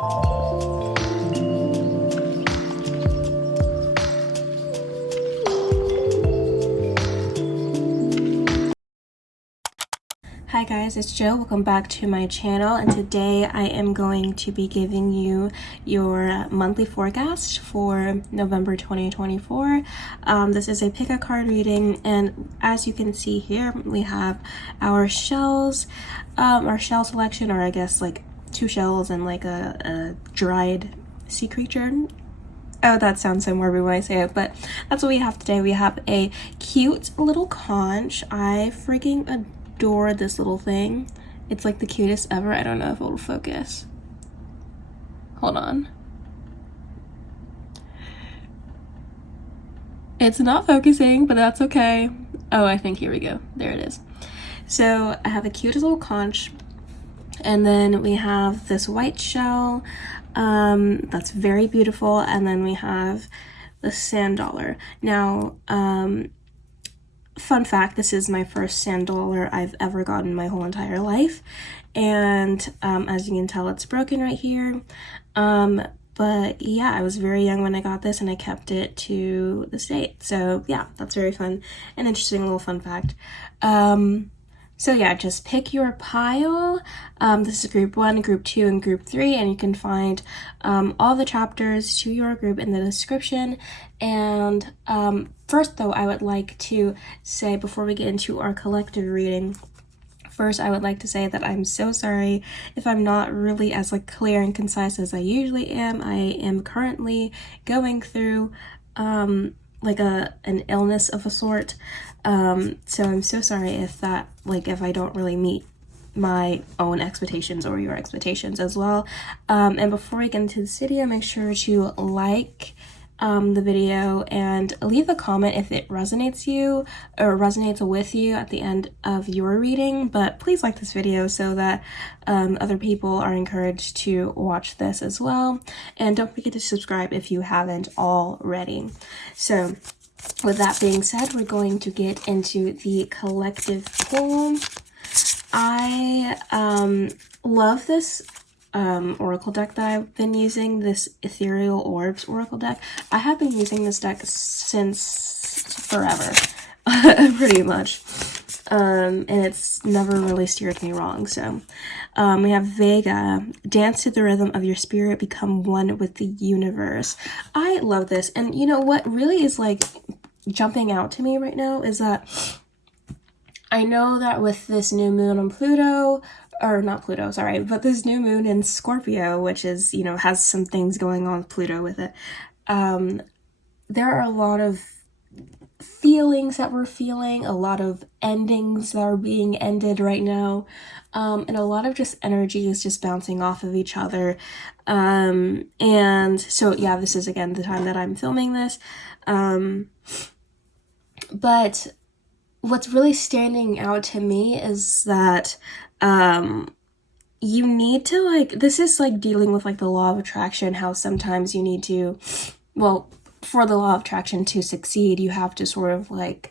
Hi guys, it's Jill. Welcome back to my channel, and today I am going to be giving you your monthly forecast for November 2024. This is a pick a card reading, and as you can see here, we have our shells, our shell selection, or I guess like 2 shells and like a dried sea creature. Oh, that sounds so morbid when I say it, but that's what we have today. We have a cute little conch. I freaking adore this little thing. It's like the cutest ever. I don't know if it'll focus. Hold on. It's not focusing, but that's okay. Oh, I think here we go. There it is. So I have the cutest little conch, and then we have this white shell that's very beautiful, and then we have the sand dollar. Now, fun fact, this is my first sand dollar I've ever gotten my whole entire life, and as you can tell, it's broken right here. But yeah, I was very young when I got this, and I kept it to this date. So yeah, that's very fun and interesting little fun fact. So yeah, just pick your pile. This is group 1, group 2, and group 3, and you can find all the chapters to your group in the description. And first though, I would like to say, before we get into our collective reading, first I would like to say that I'm so sorry if I'm not really as like clear and concise as I usually am. I am currently going through like an illness of a sort, so I'm so sorry if that, like, if I don't really meet my own expectations or your expectations as well. And before we get into this video, make sure to like the video and leave a comment if it resonates with you at the end of your reading. But please like this video so that other people are encouraged to watch this as well, and don't forget to subscribe if you haven't already. So with that being said, we're going to get into the collective poem. I love this oracle deck that I've been using, this Ethereal Orbs oracle deck. I have been using this deck since forever, pretty much, and it's never really steered me wrong. So we have Vega, dance to the rhythm of your spirit, become one with the universe. I love this, and you know what really is like jumping out to me right now is that I know that with this new moon on Pluto, or not Pluto, sorry, but this new moon in Scorpio, which is, you know, has some things going on with Pluto with it, there are a lot of feelings that we're feeling, a lot of endings that are being ended right now, and a lot of just energy is just bouncing off of each other. And so yeah, this is again the time that I'm filming this, but what's really standing out to me is that you need to, like, this is like dealing with like the law of attraction, how sometimes you need to, well, for the law of attraction to succeed, you have to sort of like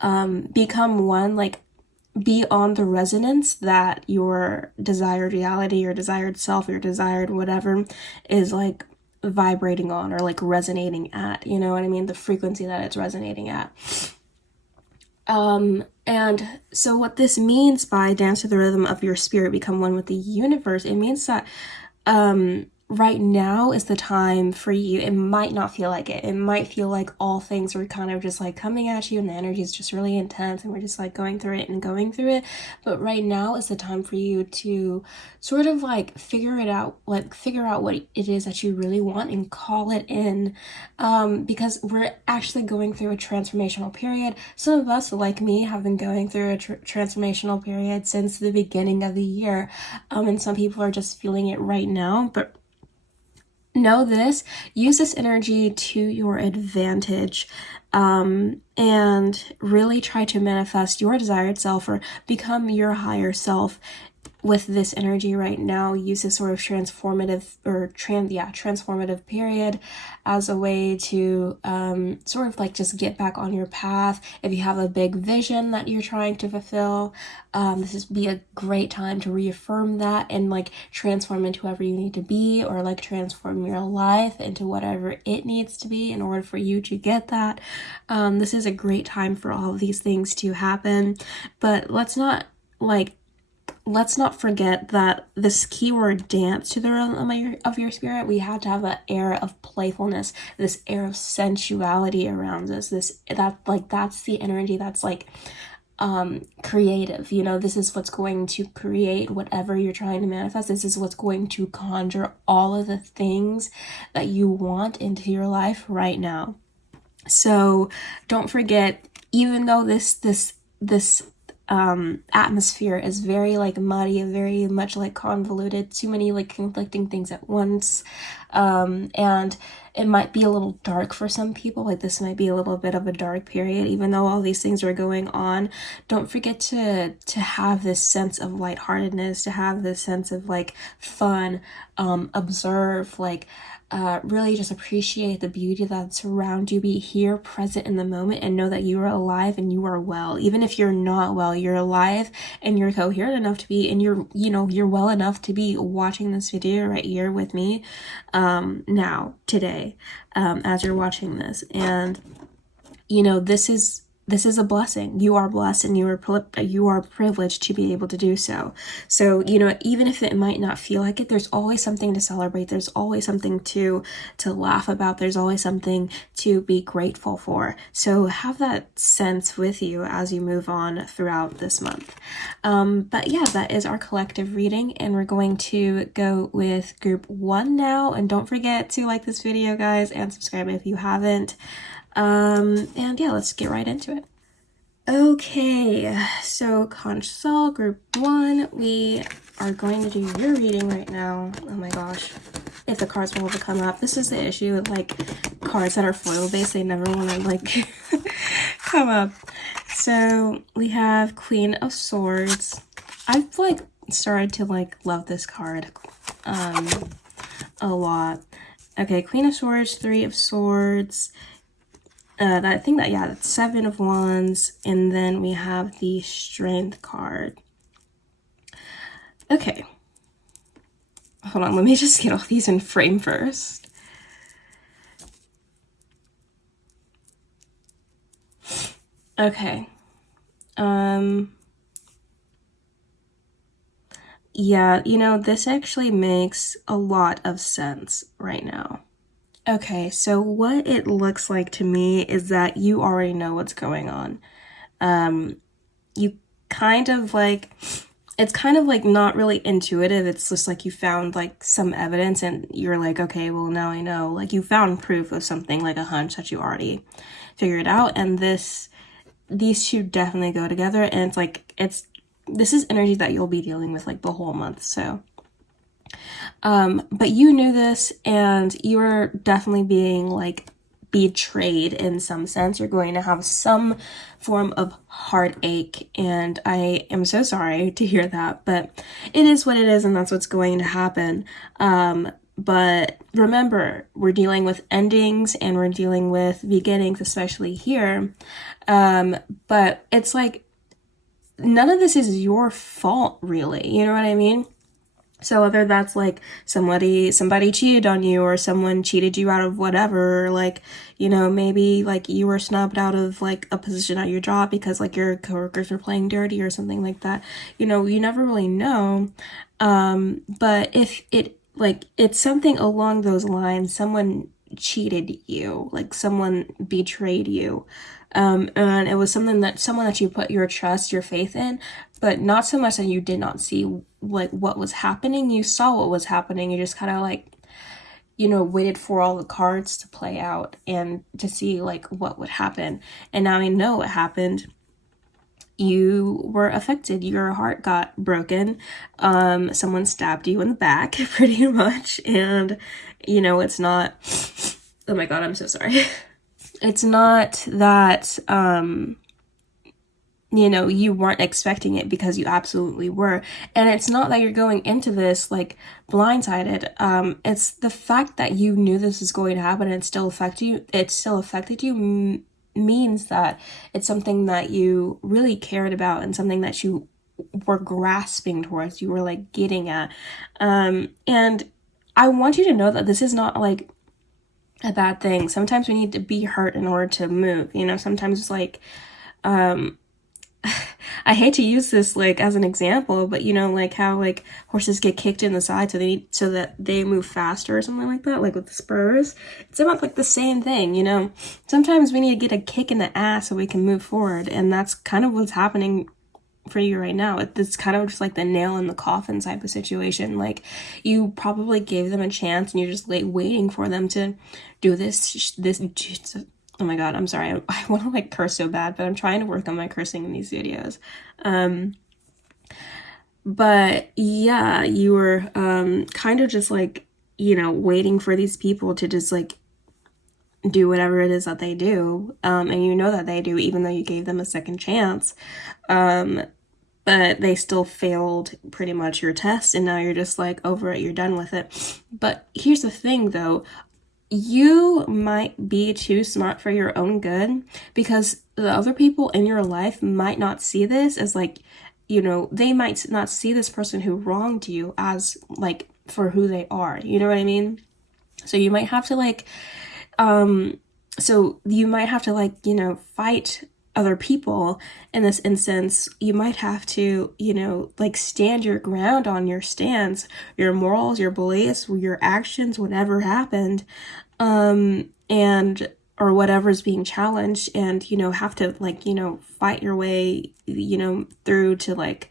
become one, like be on the resonance that your desired reality, your desired self, your desired whatever is like vibrating on, or like resonating at, you know what I mean, the frequency that it's resonating at. And so what this means by dance to the rhythm of your spirit, become one with the universe, it means that right now is the time for you. It might not feel like it. It might feel like all things are kind of just like coming at you and the energy is just really intense and we're just like going through it. But right now is the time for you to sort of like figure out what it is that you really want and call it in, because we're actually going through a transformational period. Some of us, like me, have been going through a transformational period since the beginning of the year, and some people are just feeling it right now. But know this, use this energy to your advantage. and really try to manifest your desired self or become your higher self with this energy right now. Use this sort of transformative period as a way to sort of like just get back on your path. If you have a big vision that you're trying to fulfill, this is be a great time to reaffirm that and like transform into whoever you need to be, or like transform your life into whatever it needs to be in order for you to get that. This is a great time for all of these things to happen, but let's not forget that this keyword dance to the realm of your spirit. We have to have that air of playfulness, this air of sensuality around us. That's the energy that's like creative. You know, this is what's going to create whatever you're trying to manifest. This is what's going to conjure all of the things that you want into your life right now. So don't forget, even though this atmosphere is very like muddy, very much like convoluted, too many like conflicting things at once, and it might be a little dark for some people. Like this might be a little bit of a dark period, even though all these things are going on. Don't forget to have this sense of lightheartedness, to have this sense of like fun, observe, like really just appreciate the beauty that's around you. Be here, present in the moment, and know that you are alive and you are well. Even if you're not well, you're alive and you're coherent enough to be, and you're well enough to be watching this video right here with me now, today, as you're watching this. And this is a blessing. You are blessed, and you are privileged to be able to do so. So, even if it might not feel like it, there's always something to celebrate. There's always something to laugh about. There's always something to be grateful for. So have that sense with you as you move on throughout this month. But yeah, that is our collective reading, and we're going to go with group 1 now. And don't forget to like this video, guys, and subscribe if you haven't. And yeah, let's get right into it. Okay, so conch cell group 1, we are going to do your reading right now. Oh my gosh, if the cards will ever come up. This is the issue with like cards that are foil based, they never want to like come up. So we have Queen of Swords. I've like started to like love this card a lot. Okay, Queen of Swords, 3 of Swords. I think that, yeah, that's 7 of Wands, and then we have the Strength card. Okay. Hold on, let me just get all these in frame first. Okay. Yeah, this actually makes a lot of sense right now. Okay, so what it looks like to me is that you already know what's going on. You kind of like, it's kind of like not really intuitive. It's just like you found like some evidence and you're like, okay, well now I know. Like you found proof of something, like a hunch that you already figured out. And these two definitely go together. And it's like, this is energy that you'll be dealing with like the whole month, so. But you knew this, and you are definitely being like betrayed in some sense. You're going to have some form of heartache, and I am so sorry to hear that, but it is what it is, and that's what's going to happen. But remember, we're dealing with endings and we're dealing with beginnings, especially here. But it's like none of this is your fault, really. You know what I mean? So whether that's like somebody cheated on you, or someone cheated you out of whatever, like, maybe like you were snubbed out of like a position at your job because like your coworkers were playing dirty or something like that. You never really know. But if it's something along those lines, someone cheated you, like someone betrayed you. And it was someone that you put your trust, your faith in, but not so much that you did not see like what was happening. You saw what was happening. You just kind of like, waited for all the cards to play out and to see like what would happen. And now I know what happened. You were affected. Your heart got broken. Someone stabbed you in the back pretty much. And, it's not, oh my God, I'm so sorry. it's not that, you know, you weren't expecting it, because you absolutely were. And it's not that you're going into this like blindsided. It's the fact that you knew this was going to happen and it still affected you means that it's something that you really cared about and something that you were grasping towards, you were like getting at. And I want you to know that this is not like a bad thing. Sometimes we need to be hurt in order to move, you know. Sometimes like I hate to use this like as an example, but you know, like how like horses get kicked in the side so that they move faster or something like that, like with the spurs. It's about like the same thing, you know. Sometimes we need to get a kick in the ass so we can move forward, and that's kind of what's happening for you right now. It's kind of just like the nail in the coffin type of situation. Like, you probably gave them a chance and you're just like waiting for them to do this. Oh my god, I'm sorry. I want to like curse so bad, but I'm trying to work on my cursing in these videos. But yeah, you were kind of just like, you know, waiting for these people to just like do whatever it is that they do. And you know that they do, even though you gave them a second chance. But they still failed pretty much your test, and now you're just like over it, you're done with it. But here's the thing though, you might be too smart for your own good, because the other people in your life might not see this as like, you know, they might not see this person who wronged you as like for who they are, you know what I mean? So you might have to like, you know, fight other people in this instance. You might have to, you know, like stand your ground on your stance, your morals, your beliefs, your actions, whatever happened, and or whatever's being challenged, and you know, have to like, you know, fight your way, you know, through to like,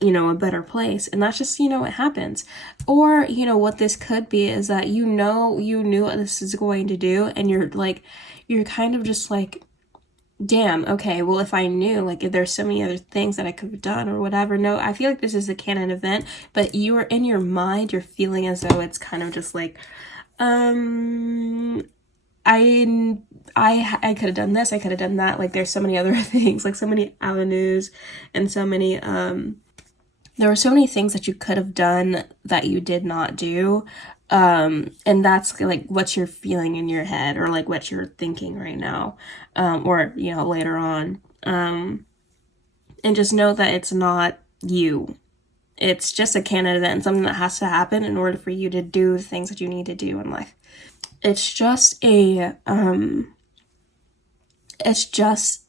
you know, a better place. And that's just, you know, what happens. Or, you know, what this could be is that you knew what this is going to do, and you're kind of just like, damn, okay, well, if I knew, like, if there's so many other things that I could have done or whatever. No, I feel like this is a canon event, but you are in your mind, you're feeling as though it's kind of just like, I could have done this, I could have done that. Like, there's so many other things, like so many avenues, and so many, there were so many things that you could have done that you did not do. And that's like what you're feeling in your head, or like what you're thinking right now, or, you know, later on. And just know that it's not you. It's just a canon event, something that has to happen in order for you to do the things that you need to do in life. It's just a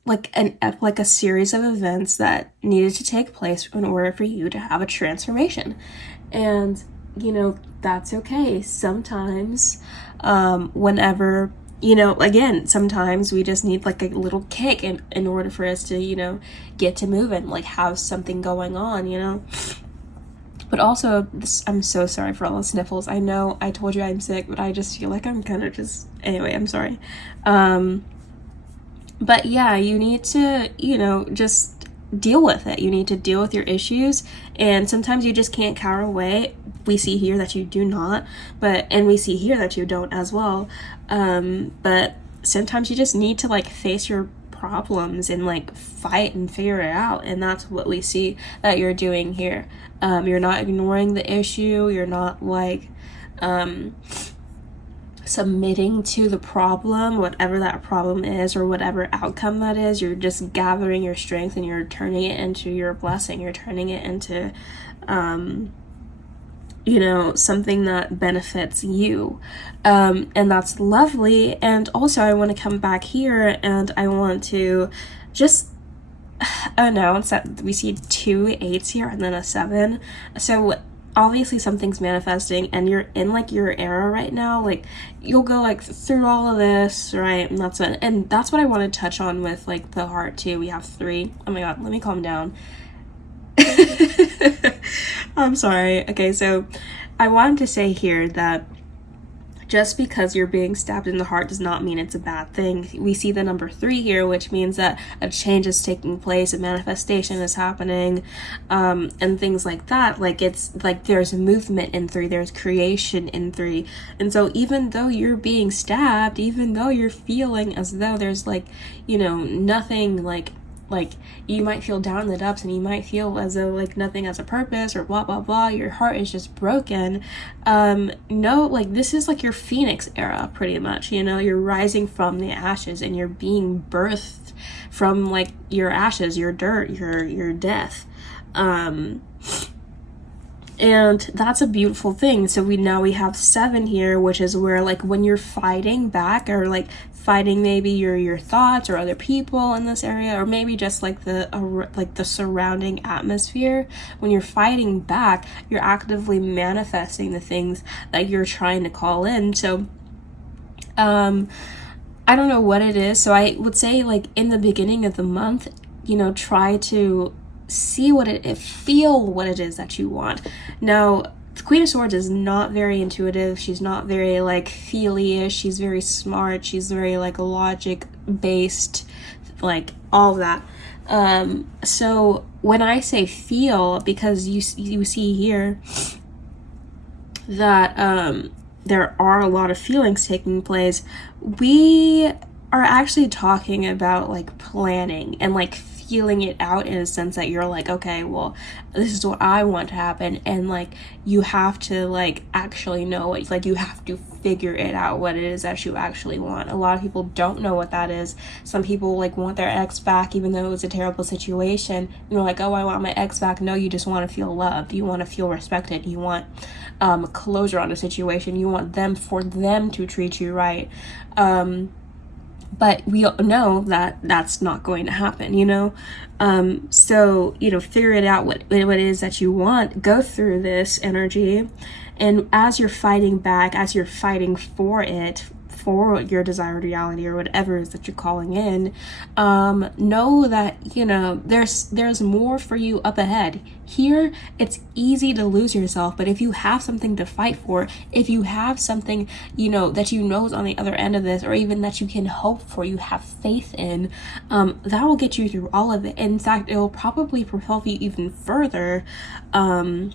like a series of events that needed to take place in order for you to have a transformation. And, you know, that's okay. Sometimes, whenever, you know, again, sometimes we just need like a little kick in order for us to, you know, get to moving, like have something going on, you know. But also, I'm so sorry for all the sniffles. I know I told you I'm sick, but I just feel like I'm kind of just, anyway, I'm sorry. But yeah, you need to, you know, just deal with it. You need to deal with your issues, and sometimes you just can't cower away. We see here that you do not, and we see here that you don't as well. But sometimes you just need to like face your problems and like fight and figure it out, and that's what we see that you're doing here. You're not ignoring the issue. You're not like submitting to the problem, whatever that problem is or whatever outcome that is. You're just gathering your strength and you're turning it into your blessing. You're turning it into you know, something that benefits you, and that's lovely. And also, I want to come back here and I want to just announce that we see 2 8s here and then a 7. So obviously something's manifesting, and you're in like your era right now. Like, you'll go like through all of this, right? And that's what I want to touch on with like the heart too. We have 3. Oh my god, let me calm down. I'm sorry. Okay, so I wanted to say here that just because you're being stabbed in the heart does not mean it's a bad thing. We see the number 3 here, which means that a change is taking place, a manifestation is happening, and things like that. Like, it's like there's movement in 3, there's creation in 3. And so even though you're being stabbed, even though you're feeling as though there's like, you know, nothing, like you might feel down in the depths and you might feel as though like nothing has a purpose or blah blah blah, your heart is just broken. No, like this is like your phoenix era pretty much, you know, you're rising from the ashes and you're being birthed from like your ashes, your dirt, your death. And that's a beautiful thing. So we have 7 here, which is where like when you're fighting back or like fighting maybe your thoughts or other people in this area, or maybe just like the surrounding atmosphere, when you're fighting back, you're actively manifesting the things that you're trying to call in. So I don't know what it is. So I would say like in the beginning of the month, you know, try to see feel what it is that you want. Now, the Queen of Swords is not very intuitive. She's not very like feely-ish. She's very smart. She's very like logic based, like all of that. So when I say feel, because you see here that there are a lot of feelings taking place, we are actually talking about like planning and like feeling it out in a sense that you're like, okay, well, this is what I want to happen, and like you have to like actually know it, like you have to figure it out what it is that you actually want. A lot of people don't know what that is. Some people like want their ex back even though it was a terrible situation, and you're like, oh, I want my ex back. No, you just want to feel loved, you want to feel respected, you want closure on a situation, you want them to treat you right. But we know that that's not going to happen, you know? So, you know, figure it out what it is that you want. Go through this energy. And as you're fighting back, as you're fighting for it, for your desired reality or whatever it is that you're calling in, know that, you know, there's more for you up ahead. Here, it's easy to lose yourself, but if you have something to fight for, if you have something, you know, that you know is on the other end of this, or even that you can hope for, you have faith in, that will get you through all of it. In fact, it will probably propel you even further than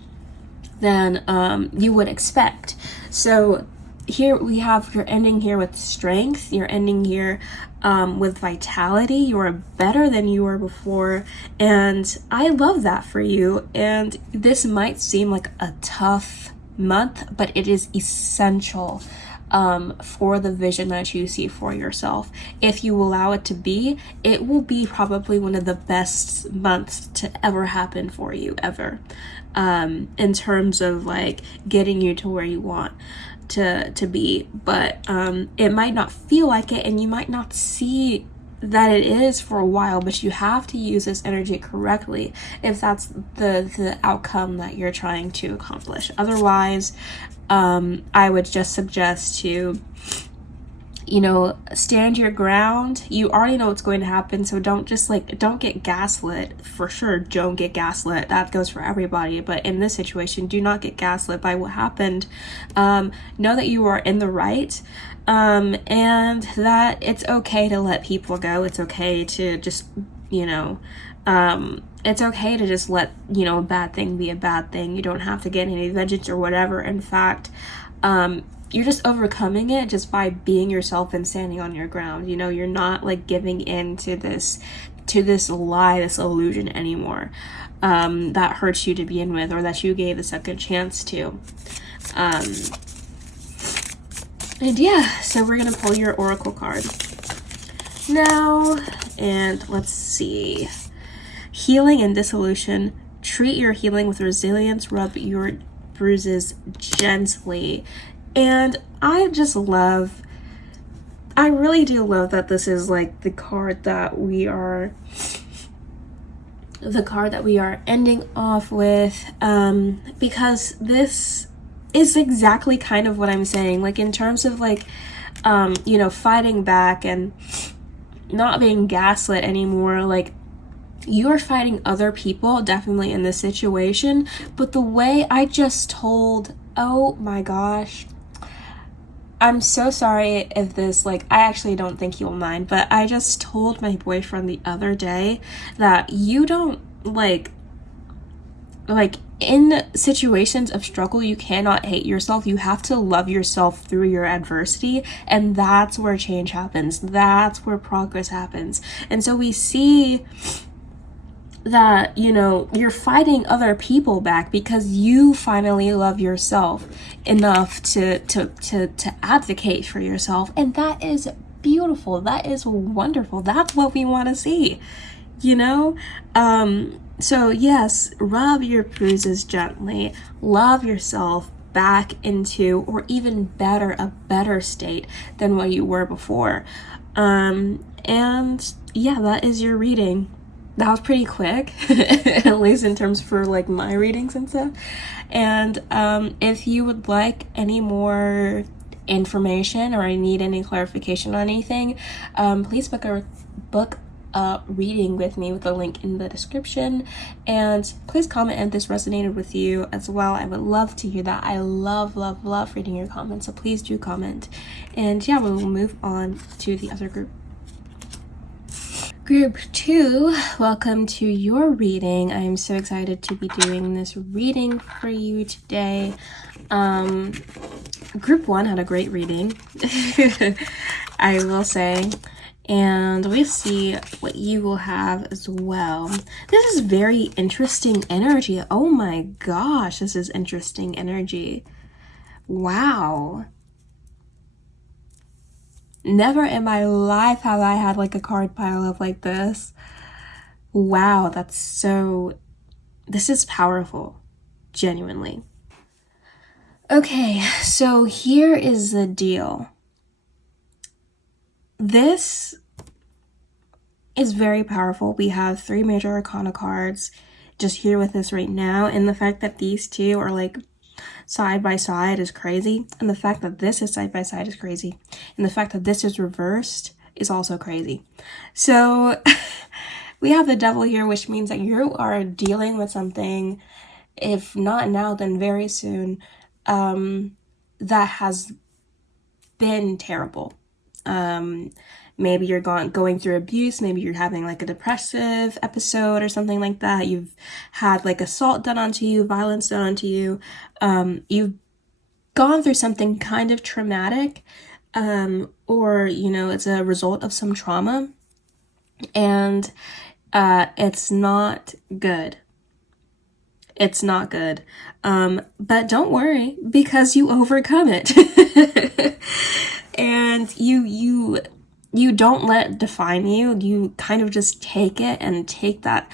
you would expect. So here we have, you're ending here with strength, you're ending here with vitality, you are better than you were before, and I love that for you. And this might seem like a tough month, but it is essential for the vision that you see for yourself. If you allow it to be, it will be probably one of the best months to ever happen for you, ever, in terms of like getting you to where you want to be. But it might not feel like it, and you might not see that it is for a while, but you have to use this energy correctly if that's the outcome that you're trying to accomplish. Otherwise, I would just suggest to, you know, stand your ground. You already know what's going to happen, so don't get gaslit. For sure, don't get gaslit. That goes for everybody, but in this situation, do not get gaslit by what happened. Know that you are in the right, and that it's okay to let people go. It's okay to just, you know, it's okay to just let, you know, a bad thing be a bad thing. You don't have to get any vengeance or whatever. In fact, you're just overcoming it just by being yourself and standing on your ground. You know, you're not like giving in to this lie, this illusion anymore, that hurts you to begin with, or that you gave a second chance to. And yeah, so we're gonna pull your oracle card now, and let's see. Healing and dissolution. Treat your healing with resilience. Rub your bruises gently. And I really do love that this is like the card that we are ending off with, because this is exactly kind of what I'm saying, like in terms of like, you know, fighting back and not being gaslit anymore. Like, you're fighting other people definitely in this situation, but the way I just told, oh my gosh, I'm so sorry if this, like, I actually don't think you'll mind, but I just told my boyfriend the other day that you don't, like, in situations of struggle, you cannot hate yourself. You have to love yourself through your adversity, and that's where change happens. That's where progress happens. And so we see that, you know, you're fighting other people back because you finally love yourself enough to advocate for yourself, and that is beautiful. That is wonderful. That's what we want to see, you know. So yes, rub your bruises gently, love yourself back into, or even better, a better state than what you were before. And yeah, that is your reading. That was pretty quick, at least in terms for like my readings and stuff. And if you would like any more information or I need any clarification on anything, please book a reading with me with the link in the description, and please comment if this resonated with you as well. I would love to hear that. I love reading your comments, so please do comment. And yeah, we'll move on to the other group. Group 2, welcome to your reading. I'm so excited to be doing this reading for you today. Group 1 had a great reading, I will say, and we'll see what you will have as well. This is very interesting energy. Oh my gosh, this is interesting energy. Wow. Never in my life have I had like a card pile up like this. Wow, this is powerful, genuinely. Okay, so here is the deal. This is very powerful. We have 3 major arcana cards just here with us right now, and the fact that these two are like side by side is crazy, and the fact that this is side by side is crazy, and the fact that this is reversed is also crazy. So we have the devil here, which means that you are dealing with something, if not now then very soon, that has been terrible. Maybe you're going through abuse, maybe you're having like a depressive episode or something like that. You've had like assault done onto you, violence done onto you. You've gone through something kind of traumatic, or, you know, it's a result of some trauma, and it's not good. It's not good. But don't worry, because you overcome it. And you don't let it define you. You kind of just take it and take that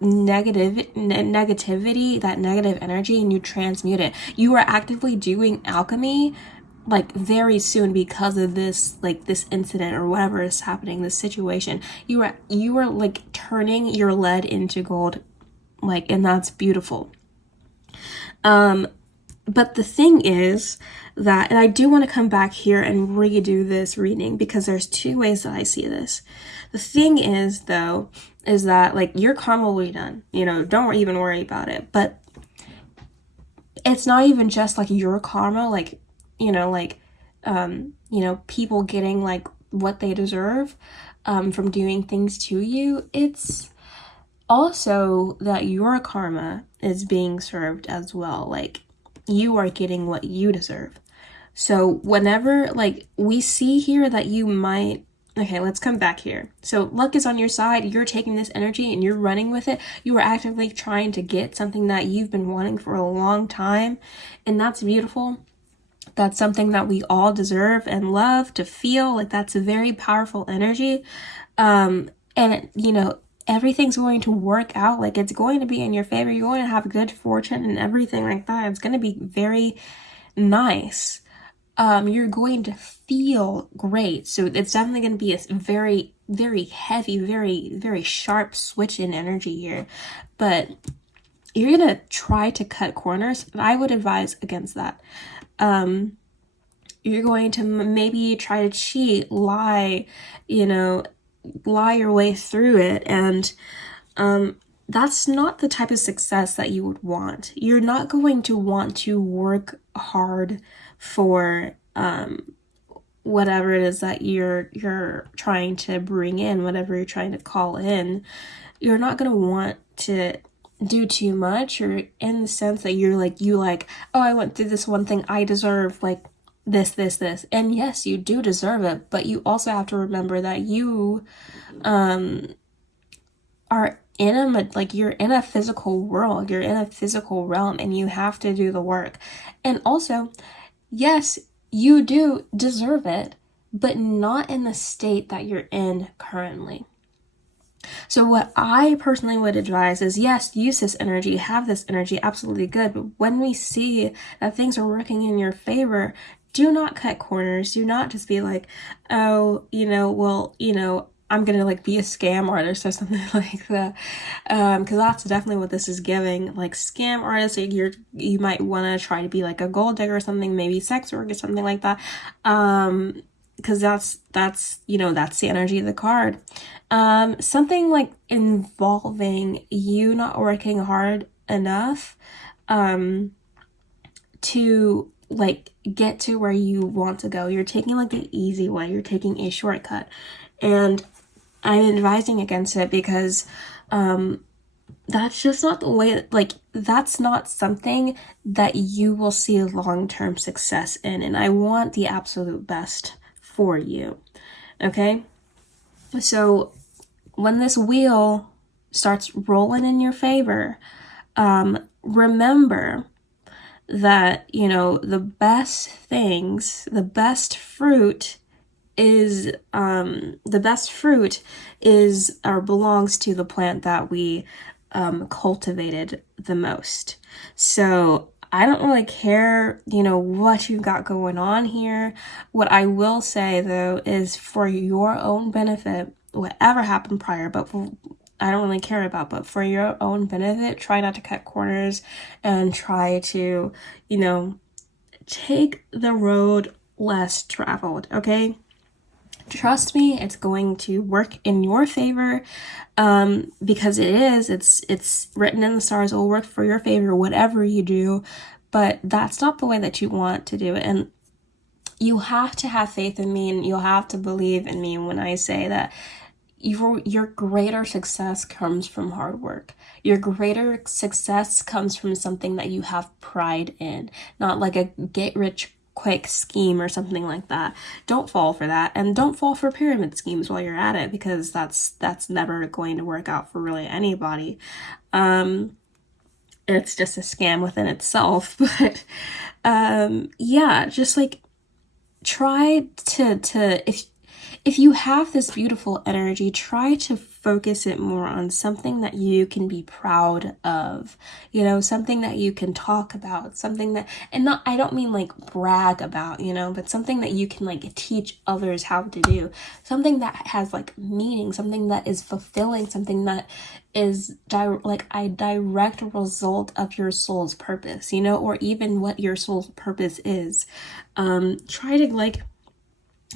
negativity, that negative energy, and you transmute it. You are actively doing alchemy like very soon because of this, like this incident or whatever is happening, this situation. You are like turning your lead into gold, like, and that's beautiful. But the thing is that, and I do want to come back here and redo this reading because there's 2 ways that I see this. The thing is, though, is that like your karma will be done. You know, don't even worry about it. But it's not even just like your karma, like, you know, like, you know, people getting like what they deserve from doing things to you. It's also that your karma is being served as well. Like, you are getting what you deserve. So whenever, like, we see here that you might, okay, let's come back here. So luck is on your side. You're taking this energy and you're running with it. You are actively trying to get something that you've been wanting for a long time, and that's beautiful. That's something that we all deserve and love to feel. Like, that's a very powerful energy. And you know, everything's going to work out. Like, it's going to be in your favor. You're going to have good fortune and everything like that. It's going to be very nice. You're going to feel great. So it's definitely going to be a very, very heavy, very, very sharp switch in energy here. But you're going to try to cut corners, and I would advise against that. You're going to maybe try to cheat, lie, you know, lie your way through it, and that's not the type of success that you would want. You're not going to want to work hard for whatever it is that you're trying to bring in, whatever you're trying to call in, you're not going to want to do too much, or in the sense that you're like, oh, I went through this one thing, I deserve like this. And yes, you do deserve it, but you also have to remember that you are in a, like, you're in a physical world, you're in a physical realm, and you have to do the work. And also, yes, you do deserve it, but not in the state that you're in currently. So what I personally would advise is, yes, use this energy, have this energy, absolutely good. But when we see that things are working in your favor, do not cut corners. Do not just be like, oh, I'm gonna like be a scam artist or something like that, because that's definitely what this is giving. Like, scam artist, like you might want to try to be like a gold digger or something, maybe sex work or something like that, because that's the energy of the card. Something like involving you not working hard enough to like get to where you want to go. You're taking like the easy way, you're taking a shortcut, and I'm advising against it because that's just not the way, like, that's not something that you will see long-term success in, and I want the absolute best for you. Okay? So when this wheel starts rolling in your favor, remember that, the best things, the best fruit is or belongs to the plant that we cultivated the most. So I don't really care, what you've got going on here. What I will say, though, is for your own benefit, whatever happened prior, but I don't really care about, but for your own benefit, try not to cut corners and try to, take the road less traveled, okay? Trust me, it's going to work in your favor, because it's written in the stars. It will work for your favor, whatever you do, but that's not the way that you want to do it. And you have to have faith in me, and you'll have to believe in me when I say that your greater success comes from hard work. Your greater success comes from something that you have pride in, not like a get-rich-quick scheme or something like that. Don't fall for that, and don't fall for pyramid schemes while you're at it, because that's never going to work out for really anybody. It's just a scam within itself. But just like try to if you have this beautiful energy, try to focus it more on something that you can be proud of, something that you can talk about, something that, and not, I don't mean like brag about, but something that you can like teach others how to do, something that has like meaning, something that is fulfilling, something that is like a direct result of your soul's purpose, or even what your soul's purpose is. Try to like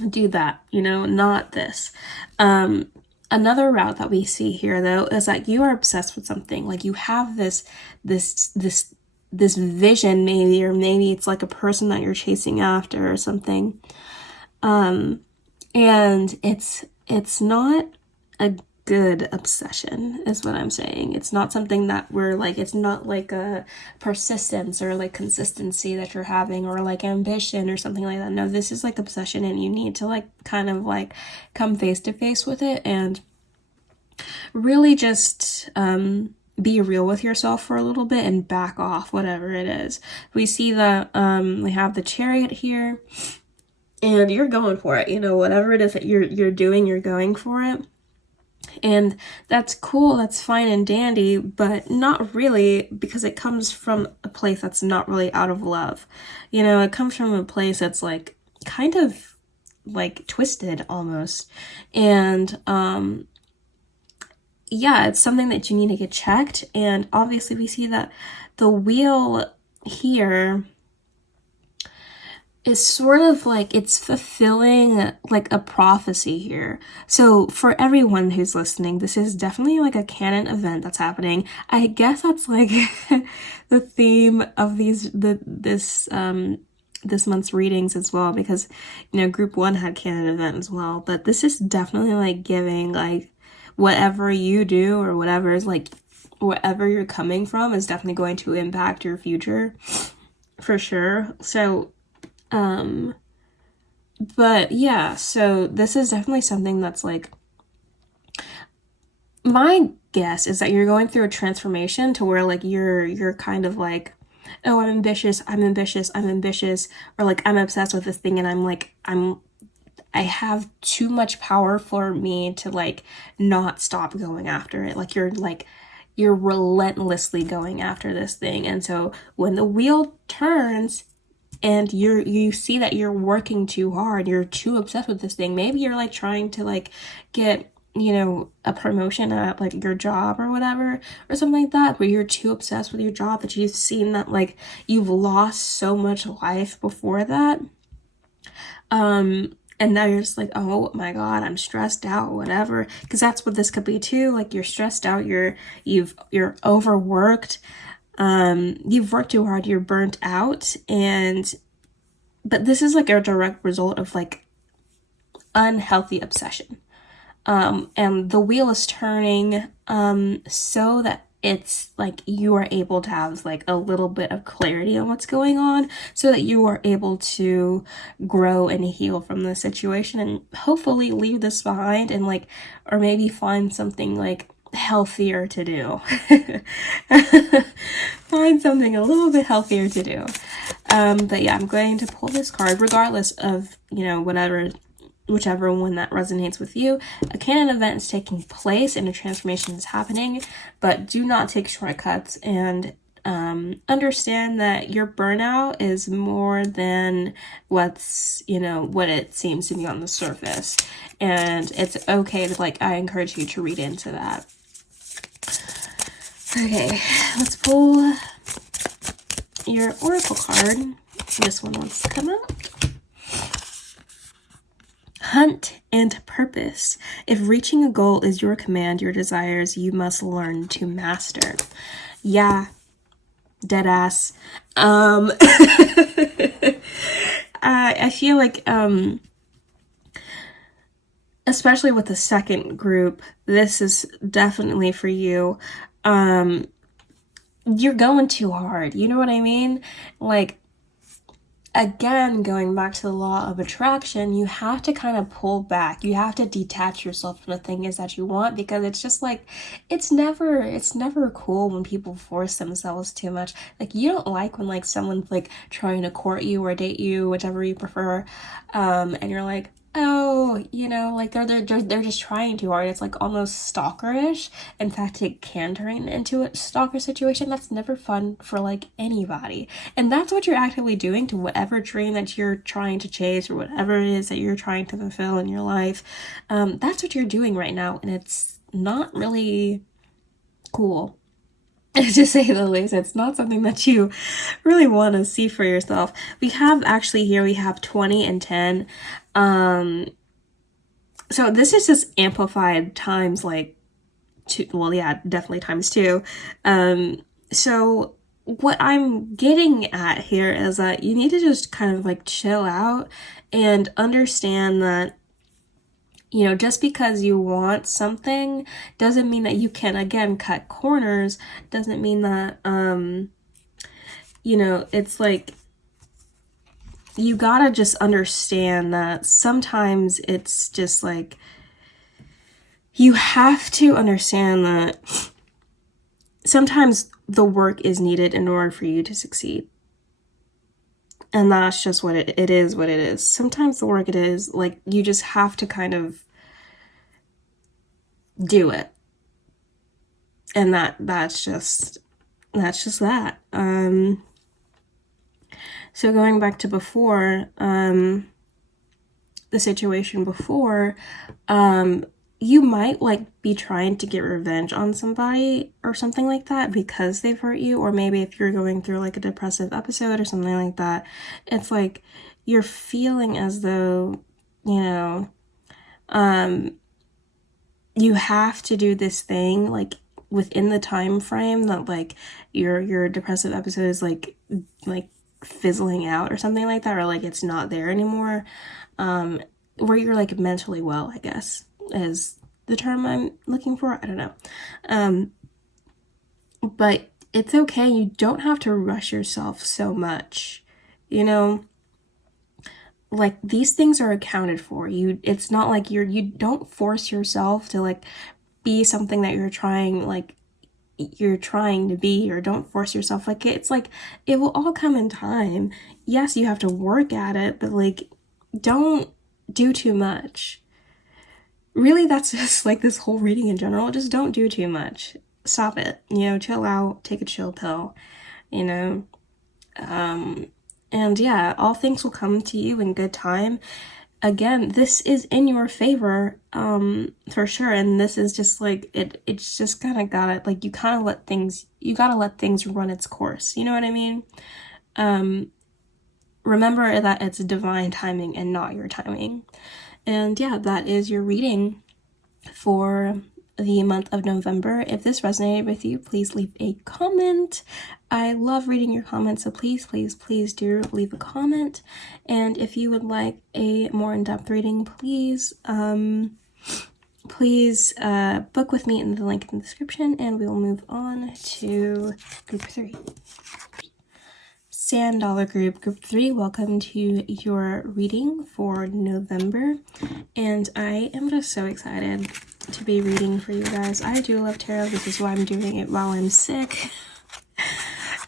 do that, not this. Another route that we see here, though, is that you are obsessed with something. Like, you have this vision, maybe, or maybe it's like a person that you're chasing after or something. And it's not a good obsession, is what I'm saying. It's not something that we're like, it's not like a persistence or like consistency that you're having, or like ambition or something like that. No, this is like obsession, and you need to like kind of like come face to face with it and really just be real with yourself for a little bit and back off whatever it is. We see that we have the Chariot here, and you're going for it, whatever it is that you're doing, you're going for it. And that's cool, that's fine and dandy, but not really, because it comes from a place that's not really out of love. It comes from a place that's like kind of like twisted almost. And it's something that you need to get checked. And obviously we see that the wheel here is sort of like it's fulfilling like a prophecy here. So for everyone who's listening, this is definitely like a canon event that's happening. I guess that's like the theme of this this month's readings as well, because, you know, group 1 had canon event as well, but this is definitely like giving, like, whatever you do or whatever is like, wherever you're coming from is definitely going to impact your future for sure. So, but yeah, so this is definitely something that's like, my guess is that you're going through a transformation to where like you're kind of like, oh, I'm ambitious, or like I'm obsessed with this thing, and I have too much power for me to like not stop going after it. Like you're relentlessly going after this thing. And so when the wheel turns and you see that you're working too hard, you're too obsessed with this thing, maybe you're like trying to like get, you know, a promotion at like your job or whatever, or something like that, where you're too obsessed with your job that you've seen that like you've lost so much life before that. And now you're just like, oh my God, I'm stressed out, whatever. Because that's what this could be too. Like you're stressed out, you're overworked, you've worked too hard, you're burnt out, but this is like a direct result of like unhealthy obsession. And the wheel is turning, so that it's like you are able to have like a little bit of clarity on what's going on, so that you are able to grow and heal from the situation and hopefully leave this behind and like, or maybe find something like healthier to do. Find something a little bit healthier to do. But yeah, I'm going to pull this card regardless of, you know, whichever one that resonates with you. A canon event is taking place and a transformation is happening, but do not take shortcuts, and understand that your burnout is more than what's, you know, what it seems to be on the surface, and it's okay to like, I encourage you to read into that. Okay, let's pull your oracle card. This one wants to come out. Hunt and purpose. If reaching a goal is your command, your desires, you must learn to master. Yeah, dead ass. I feel like, especially with the second group, this is definitely for you. You're going too hard. You know what I mean? Like, again, going back to the law of attraction, you have to kind of pull back. You have to detach yourself from the things that you want, because it's just like, it's never cool when people force themselves too much. Like, you don't like when like someone's like trying to court you or date you, whichever you prefer, and you're like, oh, you know, like they're just trying too hard. It's like almost stalkerish. In fact, it can turn into a stalker situation. That's never fun for like anybody. And that's what you're actively doing to whatever dream that you're trying to chase, or whatever it is that you're trying to fulfill in your life. That's what you're doing right now, and it's not really cool. To say the least, it's not something that you really want to see for yourself. We have 20 and 10. So this is just amplified times like 2. Well, yeah, definitely times 2. So what I'm getting at here is that you need to just kind of like chill out and understand that, you know, just because you want something doesn't mean that you can, again, cut corners. Doesn't mean that, you know, it's like, you gotta just understand that sometimes it's just like, you have to understand that sometimes the work is needed in order for you to succeed. And that's just what it is what it is. Sometimes the work, it is like, you just have to kind of do it. And that's just that. So going back to before, the situation before, you might like be trying to get revenge on somebody or something like that because they've hurt you, or maybe if you're going through like a depressive episode or something like that, it's like you're feeling as though, you know, you have to do this thing like within the time frame that like your depressive episode is like fizzling out or something like that, or like it's not there anymore, where you're like mentally well, I guess is the term I'm looking for. I don't know. But it's okay. You don't have to rush yourself so much, you know? Like, these things are accounted for. It's not like you don't force yourself to like be something that you're trying to be, or don't force yourself. Like, it's like it will all come in time. Yes, you have to work at it, but like don't do too much. Really, that's just like this whole reading in general. Just don't do too much. Stop it. Chill out, take a chill pill, you know. And yeah, all things will come to you in good time. Again, this is in your favor, for sure. And this is just like, it's just kind of gotta, like, you gotta let things run its course. You know what I mean? Remember that it's divine timing and not your timing. And yeah, that is your reading for the month of November. If this resonated with you, please leave a comment. I love reading your comments, so please do leave a comment. And if you would like a more in-depth reading, please book with me in the link in the description, and we will move on to group 3. Sand Dollar Group 3, welcome to your reading for November. And I am just so excited to be reading for you guys. I do love tarot. This is why I'm doing it while I'm sick.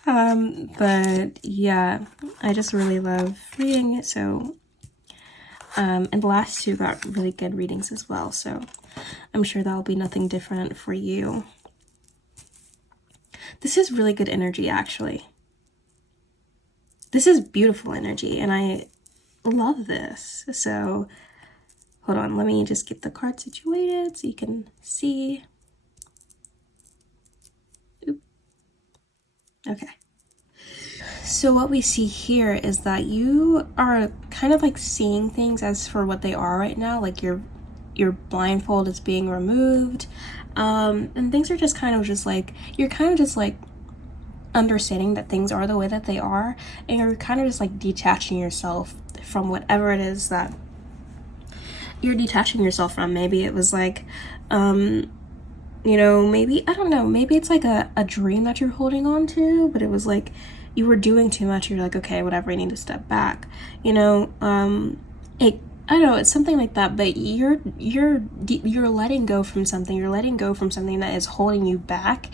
But yeah, I just really love reading it. So, and the last 2 got really good readings as well. So I'm sure that'll be nothing different for you. This is really good energy, actually. This is beautiful energy, and I love this. So hold on, let me just get the card situated so you can see. Oop. Okay. So what we see here is that you are kind of like seeing things as for what they are right now. Like your blindfold is being removed, and things are just kind of just like, you're kind of just like understanding that things are the way that they are, and you're kind of just like detaching yourself from whatever it is that you're detaching yourself from. Maybe it was like maybe, I don't know, maybe it's like a dream that you're holding on to, but it was like you were doing too much. You're like, okay, whatever, I need to step back, I don't know, it's something like that. But you're letting go from something. You're letting go from something that is holding you back,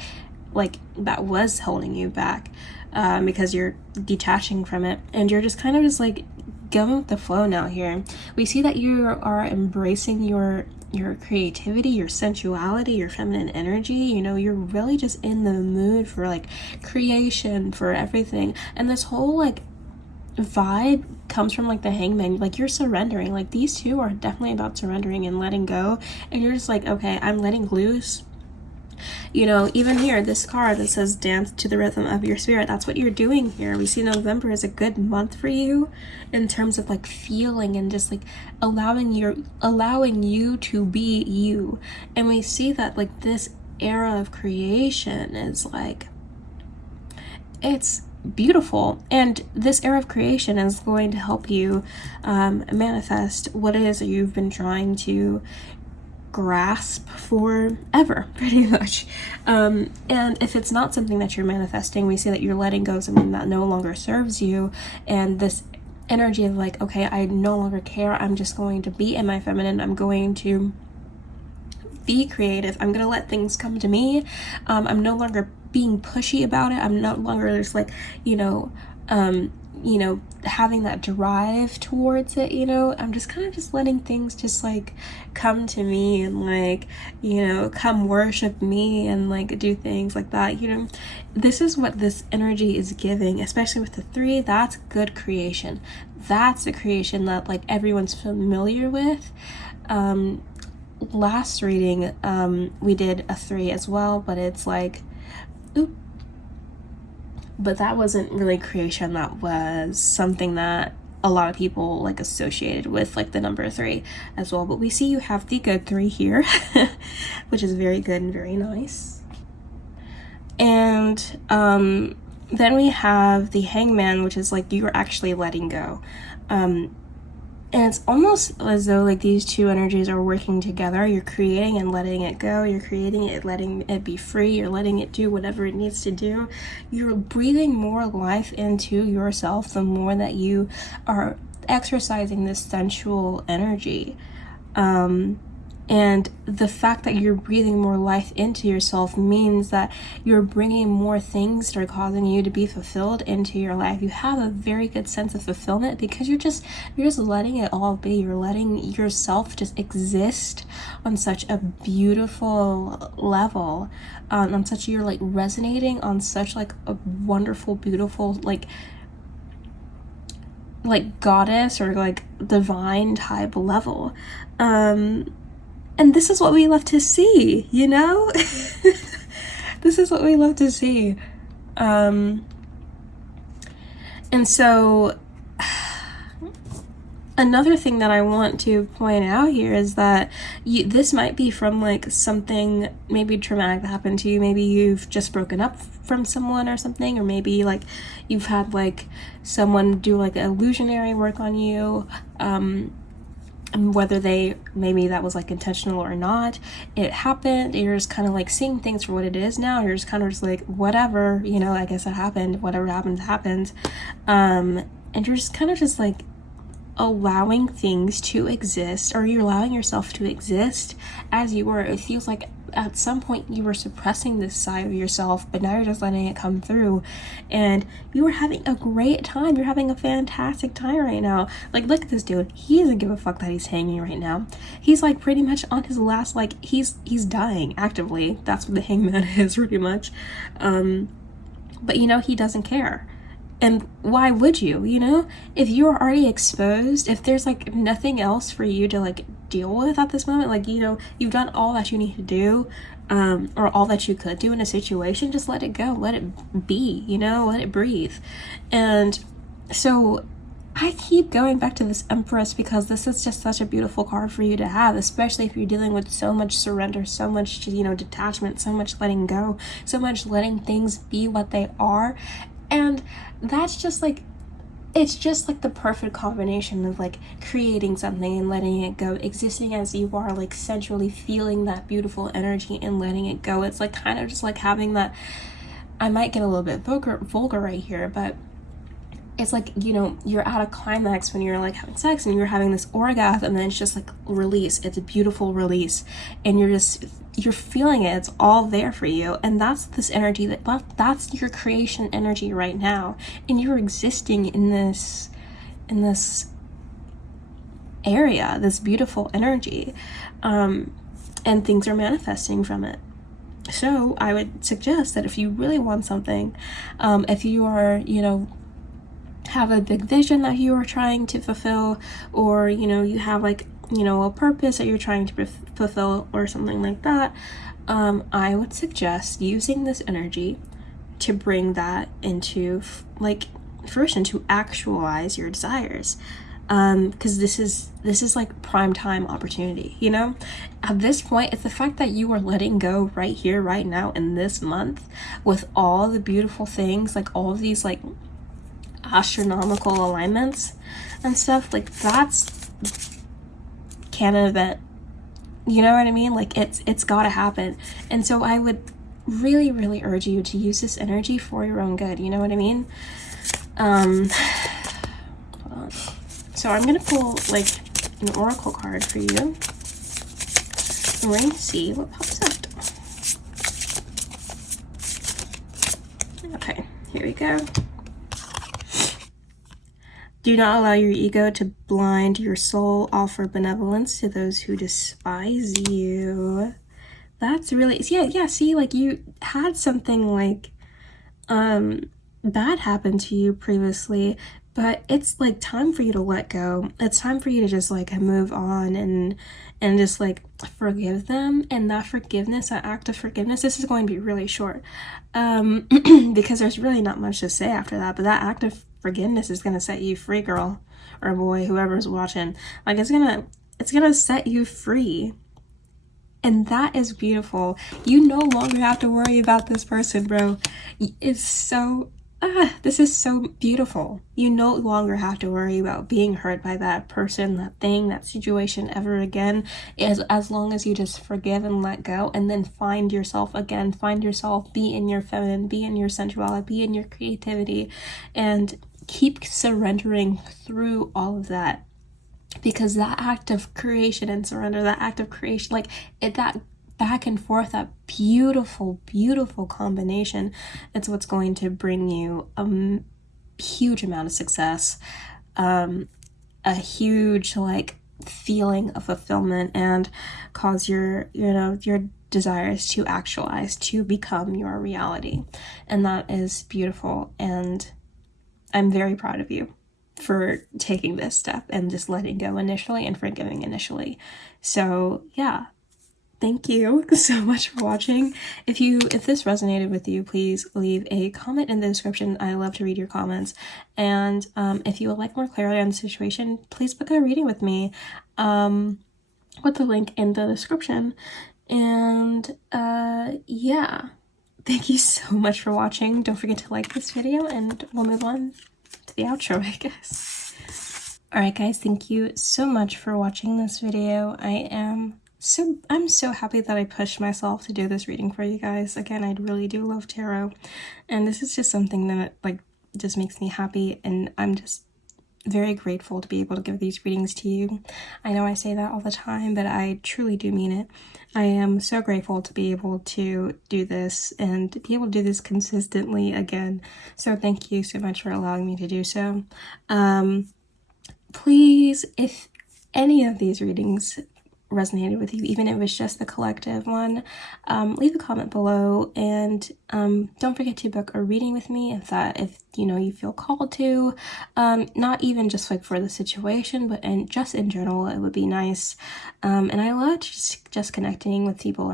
like that was holding you back, because you're detaching from it, and you're just kind of just like going with the flow now. Here we see that you are embracing your creativity, your sensuality, your feminine energy. You're really just in the mood for like creation, for everything. And this whole like vibe comes from like the Hangman. Like, you're surrendering. Like, these 2 are definitely about surrendering and letting go, and you're just like, okay, I'm letting loose. Even here, this card that says dance to the rhythm of your spirit, that's what you're doing here. We see November is a good month for you in terms of like feeling and just like allowing you to be you. And we see that like this era of creation is like, it's beautiful, and this era of creation is going to help you manifest what it is that you've been trying to grasp forever, pretty much. And if it's not something that you're manifesting, we see that you're letting go of something that no longer serves you, and this energy of like, okay, I no longer care, I'm just going to be in my feminine, I'm going to be creative, I'm gonna let things come to me. I'm no longer being pushy about it, I'm no longer just like having that drive towards it. I'm just kind of just letting things just like come to me, and like, come worship me, and like do things like that. This is what this energy is giving, especially with the 3. That's good creation. That's the creation that like everyone's familiar with. Last reading, we did a 3 as well, but it's like, oop. But that wasn't really creation. That was something that a lot of people like associated with like the number 3 as well. But we see you have the good 3 here, which is very good and very nice. And then we have the Hangman, which is like you're actually letting go. And it's almost as though like these two energies are working together. You're creating and letting it go. You're creating it, letting it be free. You're letting it do whatever it needs to do. You're breathing more life into yourself the more that you are exercising this sensual energy. And the fact that you're breathing more life into yourself means that you're bringing more things that are causing you to be fulfilled into your life. You have a very good sense of fulfillment because you're just letting it all be. You're letting yourself just exist on such a beautiful level. You're like resonating on such like a wonderful, beautiful, like goddess or like divine type level. And this is what we love to see, you know? This is what we love to see. And so another thing that I want to point out here is that this might be from like something maybe traumatic that happened to you. Maybe you've just broken up from someone or something, or maybe like you've had like someone do like illusionary work on you. Whether maybe that was like intentional or not, it happened. You're just kind of like seeing things for what it is now. You're just kind of just like, whatever, you know, I guess it happened. Whatever happened. And you're just kind of just like allowing things to exist, or you're allowing yourself to exist as you were. It feels like at some point you were suppressing this side of yourself, but now you're just letting it come through, and you were having a great time. You're having a fantastic time right now. Like, look at this dude. He doesn't give a fuck that he's hanging right now. He's like pretty much on his last, like he's dying actively. That's what the Hangman is pretty much. But you know, he doesn't care. And why would you, you know? If you're already exposed, if there's like nothing else for you to like deal with at this moment, like, you know, you've done all that you need to do, or all that you could do in a situation, just let it go, let it be, you know, let it breathe. And so I keep going back to this Empress because this is just such a beautiful card for you to have, especially if you're dealing with so much surrender, so much, you know, detachment, so much letting go, so much letting things be what they are. And that's just like, it's just like the perfect combination of like creating something and letting it go, existing as you are, like sensually feeling that beautiful energy and letting it go. It's like kind of just like having that, I might get a little bit vulgar right here, but it's like, you know, you're at a climax when you're like having sex and you're having this orgasm, and then it's just like release. It's a beautiful release, and you're feeling it. It's all there for you. And that's this energy that's your creation energy right now. And you're existing in this area, this beautiful energy. And things are manifesting from it. So I would suggest that if you really want something, if you are, you know, have a big vision that you are trying to fulfill, or, you know, you have like, you know, a purpose that you're trying to fulfill or something like that, I would suggest using this energy to bring that into like fruition, to actualize your desires. Because this is like prime time opportunity, you know? At this point, it's the fact that you are letting go right here, right now, in this month, with all the beautiful things, like all of these like astronomical alignments and stuff, like that's canon event, you know what I mean? Like it's gotta happen. And so I would really, really urge you to use this energy for your own good, you know what I mean? Hold on. So I'm gonna pull like an oracle card for you, and we're gonna see what pops out. Okay, here we go. Do not allow your ego to blind your soul. Offer benevolence to those who despise you. That's really, yeah, see, like you had something like bad happen to you previously, but it's like time for you to let go. It's time for you to just like move on and just like forgive them. And that forgiveness, that act of forgiveness, this is going to be really short, because there's really not much to say after that, but that act of forgiveness is gonna set you free, girl or boy, whoever's watching. Like it's gonna set you free, and that is beautiful. You no longer have to worry about this person, bro. It's so this is so beautiful. You no longer have to worry about being hurt by that person, that thing, that situation ever again, as long as you just forgive and let go, and then find yourself again, find yourself, be in your feminine, be in your sensuality, be in your creativity, and keep surrendering through all of that. Because that act of creation and surrender, that act of creation, like that back and forth, that beautiful, beautiful combination, it's what's going to bring you a huge amount of success, a huge like feeling of fulfillment, and cause your desires to actualize, to become your reality. And that is beautiful, and I'm very proud of you for taking this step and just letting go initially and forgiving initially. So yeah, thank you so much for watching. If this resonated with you, please leave a comment in the description. I love to read your comments. And if you would like more clarity on the situation, please book a reading with me with the link in the description. And yeah, thank you so much for watching. Don't forget to like this video, and we'll move on to the outro, I guess. Alright guys, thank you so much for watching this video. I'm so happy that I pushed myself to do this reading for you guys. Again, I really do love tarot, and this is just something that like just makes me happy, and I'm just very grateful to be able to give these readings to you. I know I say that all the time, but I truly do mean it. I am so grateful to be able to do this and to be able to do this consistently again. So thank you so much for allowing me to do so. Please, if any of these readings resonated with you, even if it was just the collective one, leave a comment below, and don't forget to book a reading with me if you feel called to, not even just like for the situation, but just in general. It would be nice, and I love just connecting with people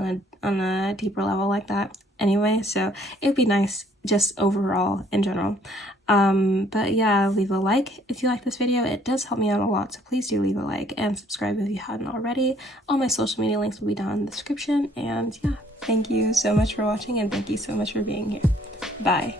on a deeper level like that anyway, so it would be nice just overall in general. But yeah, leave a like if you like this video. It does help me out a lot, so please do leave a like and subscribe if you hadn't already. All my social media links will be down in the description, and yeah, thank you so much for watching, and thank you so much for being here. Bye.